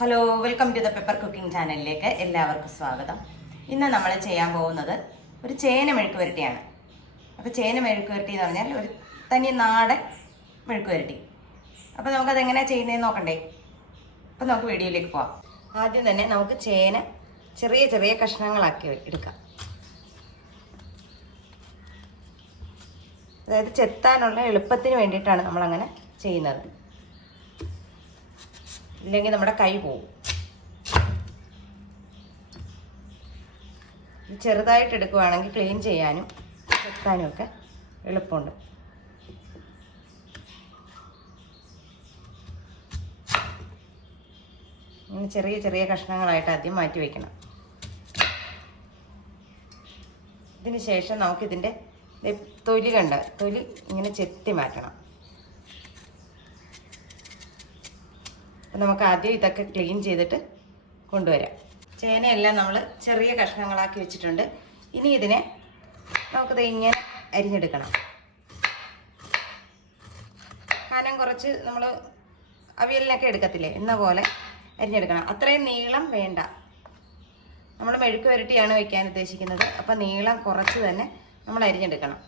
Hello welcome to the pepper cooking ചാനലിലേക്ക് എല്ലാവർക്കും സ്വാഗതം. ഇന്ന് നമ്മൾ ചെയ്യാൻ പോകുന്നത് ഒരു ചേന മെഴുക്ക് വരട്ടിയാണ് അപ്പോൾ ചേന മെഴുക്ക് വരട്ടി എന്ന് പറഞ്ഞാൽ ഒരു തനി നാടൻ മെഴുക്ക് വരട്ടി അപ്പോൾ നമുക്കത് എങ്ങനെയാണ് ചെയ്യുന്നതെന്ന് നോക്കണ്ടേ? അപ്പോൾ നമുക്ക് വീഡിയോയിലേക്ക് പോവാം. ആദ്യം തന്നെ നമുക്ക് ചേന ചെറിയ ചെറിയ കഷ്ണങ്ങളാക്കി എടുക്കാം. അതായത് ചെത്താനുള്ള എളുപ്പത്തിന് വേണ്ടിയിട്ടാണ് നമ്മളങ്ങനെ ചെയ്യുന്നത്. ഇല്ലെങ്കിൽ നമ്മുടെ കൈ പോവും. ചെറുതായിട്ട് എടുക്കുവാണെങ്കിൽ ക്ലീൻ ചെയ്യാനും വെക്കാനും ഒക്കെ എളുപ്പമുണ്ട്. ഇങ്ങനെ ചെറിയ ചെറിയ കഷ്ണങ്ങളായിട്ട് ആദ്യം മാറ്റി വയ്ക്കണം ഇതിന് ശേഷം നമുക്കിതിന്റെ തൊലി കണ്ട തൊലി ഇങ്ങനെ ചെത്തി മാറ്റണം. അപ്പം നമുക്ക് ആദ്യം ഇതൊക്കെ ക്ലീൻ ചെയ്തിട്ട് കൊണ്ടുവരാം. ചേനയെല്ലാം നമ്മൾ ചെറിയ കഷ്ണങ്ങളാക്കി വെച്ചിട്ടുണ്ട്. ഇനി ഇതിനെ നമുക്കിത് ഇങ്ങനെ അരിഞ്ഞെടുക്കണം. കനം കുറച്ച് നമ്മൾ അവിയലിനൊക്കെ എടുക്കത്തില്ലേ? എന്ന പോലെ അരിഞ്ഞെടുക്കണം. അത്രയും നീളം വേണ്ട. നമ്മൾ മെഴുക്ക് വരട്ടിയാണ് വയ്ക്കാൻ ഉദ്ദേശിക്കുന്നത്. അപ്പം നീളം കുറച്ച് തന്നെ നമ്മൾ അരിഞ്ഞെടുക്കണം.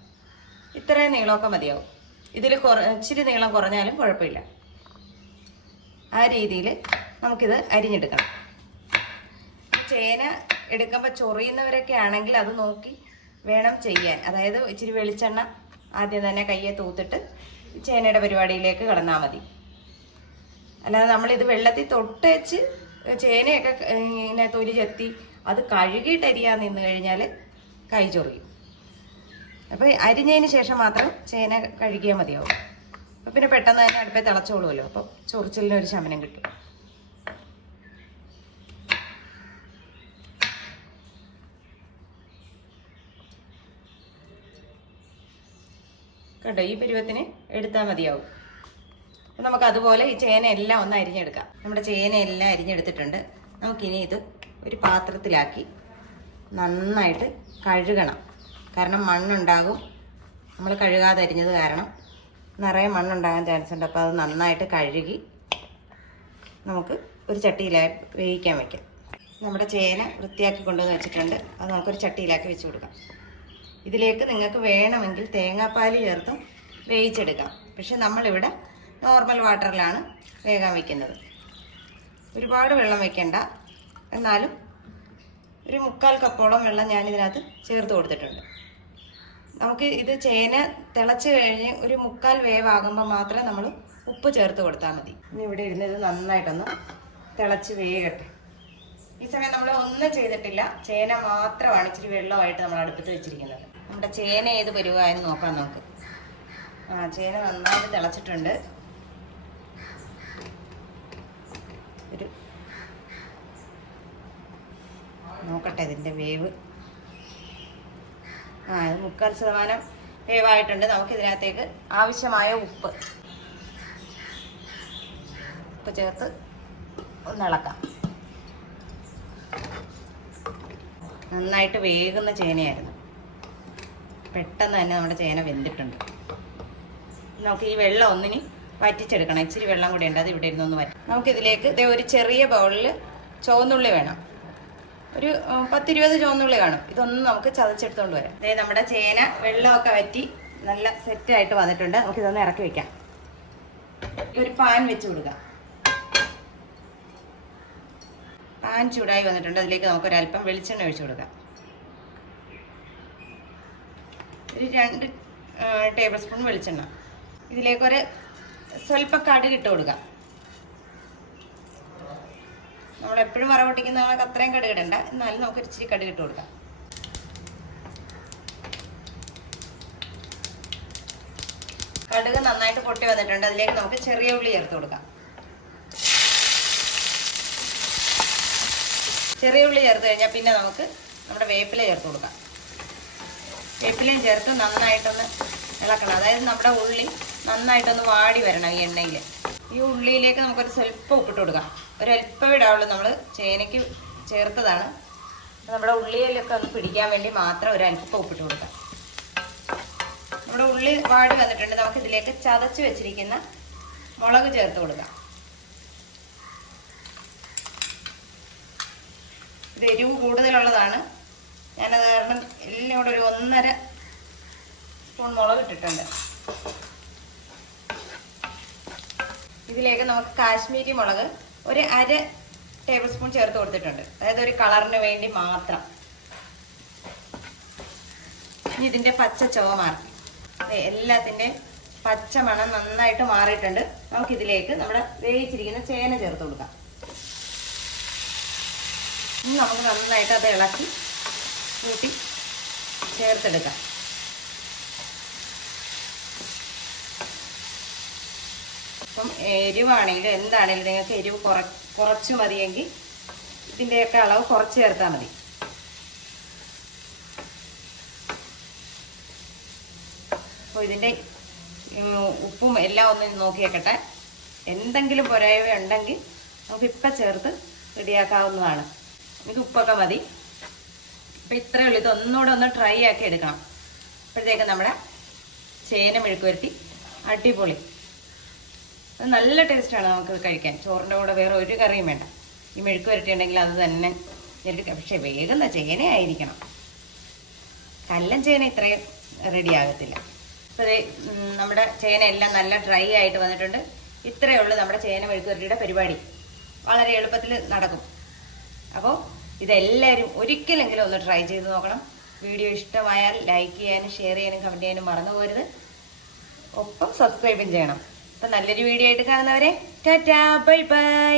ഇത്രയും നീളമൊക്കെ മതിയാവും. ഇതിൽ കുറ ഇച്ചിരി നീളം കുറഞ്ഞാലും കുഴപ്പമില്ല. ആ രീതിയിൽ നമുക്കിത് അരിഞ്ഞെടുക്കണം. ചേന എടുക്കുമ്പോൾ ചൊറിയുന്നവരൊക്കെ ആണെങ്കിൽ അത് നോക്കി വേണം ചെയ്യാൻ. അതായത് ഇച്ചിരി വെളിച്ചെണ്ണ ആദ്യം തന്നെ കയ്യെ തൂത്തിട്ട് ചേനയുടെ പരിപാടിയിലേക്ക് കടന്നാൽ മതി. അല്ലാതെ നമ്മളിത് വെള്ളത്തിൽ തൊട്ടേച്ച് ചേനയൊക്കെ ഇങ്ങനെ തൊലി ചെത്തി അത് കഴുകിയിട്ട് അരിയാൻ നിന്ന് കഴിഞ്ഞാൽ കൈ ചൊറിയും. അപ്പോൾ അരിഞ്ഞതിന് ശേഷം മാത്രം ചേന കഴുകിയാൽ മതിയാവും. അപ്പം പിന്നെ പെട്ടെന്ന് തന്നെ അടുപ്പേ തിളച്ചോളുമല്ലോ. അപ്പം ചൊറിച്ചിലിന് ഒരു ശമനം കിട്ടും. കേട്ടോ ഈ പരുവത്തിന് എടുത്താൽ മതിയാവും. അപ്പം നമുക്ക് അതുപോലെ ഈ ചേന എല്ലാം ഒന്ന് അരിഞ്ഞെടുക്കാം. നമ്മുടെ ചേന എല്ലാം അരിഞ്ഞെടുത്തിട്ടുണ്ട്. നമുക്കിനി ഇത് ഒരു പാത്രത്തിലാക്കി നന്നായിട്ട് കഴുകണം. കാരണം മണ്ണുണ്ടാകും. നമ്മൾ കഴുകാതെ അരിഞ്ഞത് കാരണം നിറയെ മണ്ണുണ്ടാകാൻ ചാൻസ് ഉണ്ട്. അപ്പോൾ അത് നന്നായിട്ട് കഴുകി നമുക്ക് ഒരു ചട്ടിയിലായി വേവിക്കാൻ വയ്ക്കാം നമ്മുടെ ചേന വൃത്തിയാക്കി കൊണ്ടുവന്ന് വെച്ചിട്ടുണ്ട്. അത് നമുക്കൊരു ചട്ടിയിലാക്കി വെച്ച് കൊടുക്കാം. ഇതിലേക്ക് നിങ്ങൾക്ക് വേണമെങ്കിൽ തേങ്ങാപ്പാൽ ചേർത്തും വേവിച്ചെടുക്കാം. പക്ഷെ നമ്മളിവിടെ നോർമൽ വാട്ടറിലാണ് വേകാൻ വയ്ക്കുന്നത് ഒരുപാട് വെള്ളം വെക്കണ്ട. എന്നാലും ഒരു മുക്കാൽ കപ്പോളം വെള്ളം ഞാനിതിനകത്ത് ചേർത്ത് കൊടുത്തിട്ടുണ്ട്. നമുക്ക് ഇത് ചേന തിളച്ച് കഴിഞ്ഞ് ഒരു മുക്കാൽ വേവാകുമ്പോൾ മാത്രമേ നമ്മൾ ഉപ്പ് ചേർത്ത് കൊടുത്താൽ മതി. ഇനി ഇവിടെ ഇരുന്ന് ഇത് നന്നായിട്ടൊന്ന് തിളച്ച് വേകട്ടെ. ഈ സമയം നമ്മൾ ഒന്നും ചെയ്തിട്ടില്ല. ചേന മാത്രമാണ് ഇച്ചിരി വെള്ളമായിട്ട് നമ്മൾ അടുപ്പത്ത് വെച്ചിരിക്കുന്നത്. നമ്മുടെ ചേന ഏത് പരുവായെന്ന് നോക്കാം നമുക്ക്. ആ ചേന നന്നായിട്ട് തിളച്ചിട്ടുണ്ട്. ഒരു നോക്കട്ടെ ഇതിന്റെ വേവ്. ആ മുക്കാൽ ശതമാനം വേവായിട്ടുണ്ട്. നമുക്ക് ഇതിനകത്തേക്ക് ആവശ്യമായ ഉപ്പ്. ഉപ്പ് ചേർത്ത് ഒന്നിളക്കാം നന്നായിട്ട് വേകുന്ന ചേനയായിരുന്നു. പെട്ടെന്ന് തന്നെ നമ്മുടെ ചേന വെന്തിട്ടുണ്ട്. നമുക്ക് ഈ വെള്ളം ഒന്നിനി വറ്റിച്ചെടുക്കണം. ഇച്ചിരി വെള്ളം കൂടി ഉണ്ട്. അത് ഇവിടെ ഇരുന്നൊന്ന് വറ്റി നമുക്കിതിലേക്ക് ഒരു ചെറിയ ബൗളിൽ ചുവന്നുള്ളി വേണം. ഒരു പത്തിരുപത് ചുവന്നുള്ളി കാണും. ഇതൊന്നും നമുക്ക് ചതച്ചെടുത്തോണ്ട് വരാം. നമ്മുടെ ചേന വെള്ളമൊക്കെ വറ്റി നല്ല സെറ്റ് ആയിട്ട് വന്നിട്ടുണ്ട്. നമുക്ക് ഇതൊന്ന് ഇറക്കി വെക്കാം. ഒരു പാൻ വെച്ച് കൊടുക്കാം. പാൻ ചൂടായി വന്നിട്ടുണ്ട്. അതിലേക്ക് നമുക്ക് ഒരല്പം വെളിച്ചെണ്ണ ഒഴിച്ചു കൊടുക്കാം. ഒരു രണ്ട് ടേബിൾ സ്പൂൺ വെളിച്ചെണ്ണ. ഇതിലേക്കൊരു സ്വല്പം കടുക് ഇട്ട് കൊടുക്കാം. നമ്മൾ എപ്പോഴും വറ പൊട്ടിക്കുന്ന കണക്ക് അത്രയും കടുക് ഇടണ്ട എന്നാലും നമുക്ക് ഇച്ചിരി കടുക് ഇട്ട് കൊടുക്കാം. കടുക് നന്നായിട്ട് പൊട്ടി വന്നിട്ടുണ്ട്. അതിലേക്ക് നമുക്ക് ചെറിയ ഉള്ളി ചേർത്ത് കൊടുക്കാം. ചെറിയ ഉള്ളി ചേർത്ത് കഴിഞ്ഞാൽ പിന്നെ നമുക്ക് നമ്മുടെ വേപ്പില ചേർത്ത് കൊടുക്കാം. വേപ്പിലയും ചേർത്ത് നന്നായിട്ടൊന്ന് ഇളക്കണം. അതായത് നമ്മുടെ ഉള്ളി നന്നായിട്ടൊന്ന് വാടി വരണം ഈ എണ്ണയിൽ ഈ ഉള്ളിയിലേക്ക് നമുക്കൊരു സ്വല്പം ഉപ്പിട്ട് കൊടുക്കാം. ഒരല്പം ഇടാവുള്ളൂ നമ്മൾ ചേനയ്ക്ക് ചേർത്തതാണ്. നമ്മുടെ ഉള്ളിയിലൊക്കെ ഒന്ന് പിടിക്കാൻ വേണ്ടി മാത്രം ഒരു അല്പം ഉപ്പിട്ട് കൊടുക്കാം. നമ്മുടെ ഉള്ളി വാടി വന്നിട്ടുണ്ട്. നമുക്ക് ഇതിലേക്ക് ചതച്ച് വെച്ചിരിക്കുന്ന മുളക് ചേർത്ത് കൊടുക്കാം. ഇത് എരിവ് കൂടുതലുള്ളതാണ്. ഞാനത് കാരണം എല്ലാം കൂടെ ഒരു ഒന്നര സ്പൂൺ മുളക് ഇട്ടിട്ടുണ്ട്. ഇതിലേക്ക് നമുക്ക് കാശ്മീരി മുളക് ഒരു അര ടേബിൾ സ്പൂൺ ചേർത്ത് കൊടുത്തിട്ടുണ്ട്. അതായത് ഒരു കളറിന് വേണ്ടി മാത്രം. ഇനി ഇതിന്റെ പച്ച ചുവ മാറി എല്ലാത്തിന്റെ പച്ച മണം നന്നായിട്ട് മാറിയിട്ടുണ്ട്. നമുക്ക് ഇതിലേക്ക് നമ്മുടെ വേവിച്ചിരിക്കുന്ന ചേന ചേർത്ത് കൊടുക്കാം. ഇനി നമുക്ക് നന്നായിട്ട് അത് ഇളക്കി കൂട്ടി ചേർത്തെടുക്കാം. ഇപ്പം എരിവാണെങ്കിലും എന്താണെങ്കിലും നിങ്ങൾക്ക് എരിവ് കുറ കുറച്ച് മതിയെങ്കിൽ ഇതിന്റെയൊക്കെ അളവ് കുറച്ച് ചേർത്താൽ മതി. അപ്പോൾ ഇതിന്റെ ഉപ്പും എല്ലാം ഒന്ന് നോക്കിയേക്കട്ടെ. എന്തെങ്കിലും പോരായ്മ ഉണ്ടെങ്കിൽ നമുക്ക് ഇപ്പം ചേർത്ത് റെഡിയാക്കാവുന്നതാണ്. ഇത് ഉപ്പൊക്കെ മതി. അപ്പം ഇത്രയേ ഉള്ളൂ. ഇതൊന്നുകൂടെ ഒന്ന് ട്രൈ ആക്കി എടുക്കണം. അപ്പോഴത്തേക്ക് നമ്മുടെ ചേന മെഴുക്കുവരട്ടി അടിപൊളി. നല്ല ടേസ്റ്റാണ് നമുക്ക് കഴിക്കാൻ. ചോറിന്റെ കൂടെ വേറെ ഒരു കറിയും വേണ്ട. ഈ മെഴുക്ക് വരട്ടിയുണ്ടെങ്കിൽ അത് തന്നെ എടുക്കാം പക്ഷെ വേഗം ചേനയായിരിക്കണം കല്ലൻ ചേന ഇത്രയും റെഡി ആകത്തില്ല. അപ്പോൾ ഉം, നമ്മുടെ ചേന എല്ലാം നല്ല ഡ്രൈ ആയിട്ട് വന്നിട്ടുണ്ട്. ഇത്രയേ ഉള്ളൂ നമ്മുടെ ചേന മെഴുക്ക് വരട്ടിയുടെ പരിപാടി. വളരെ എളുപ്പത്തിൽ നടക്കും. അപ്പോൾ ഇതെല്ലാവരും ഒരിക്കലെങ്കിലും ഒന്ന് ട്രൈ ചെയ്ത് നോക്കണം. വീഡിയോ ഇഷ്ടമായാൽ ലൈക്ക് ചെയ്യാനും ഷെയർ ചെയ്യാനും കമന്റ് ചെയ്യാനും മറന്നു പോരുത് ഒപ്പം സബ്സ്ക്രൈബും ചെയ്യണം. അപ്പം നല്ലൊരു വീഡിയോ ആയിട്ട് കാണുന്നവരെ ടാറ്റാ ബൈ ബൈ.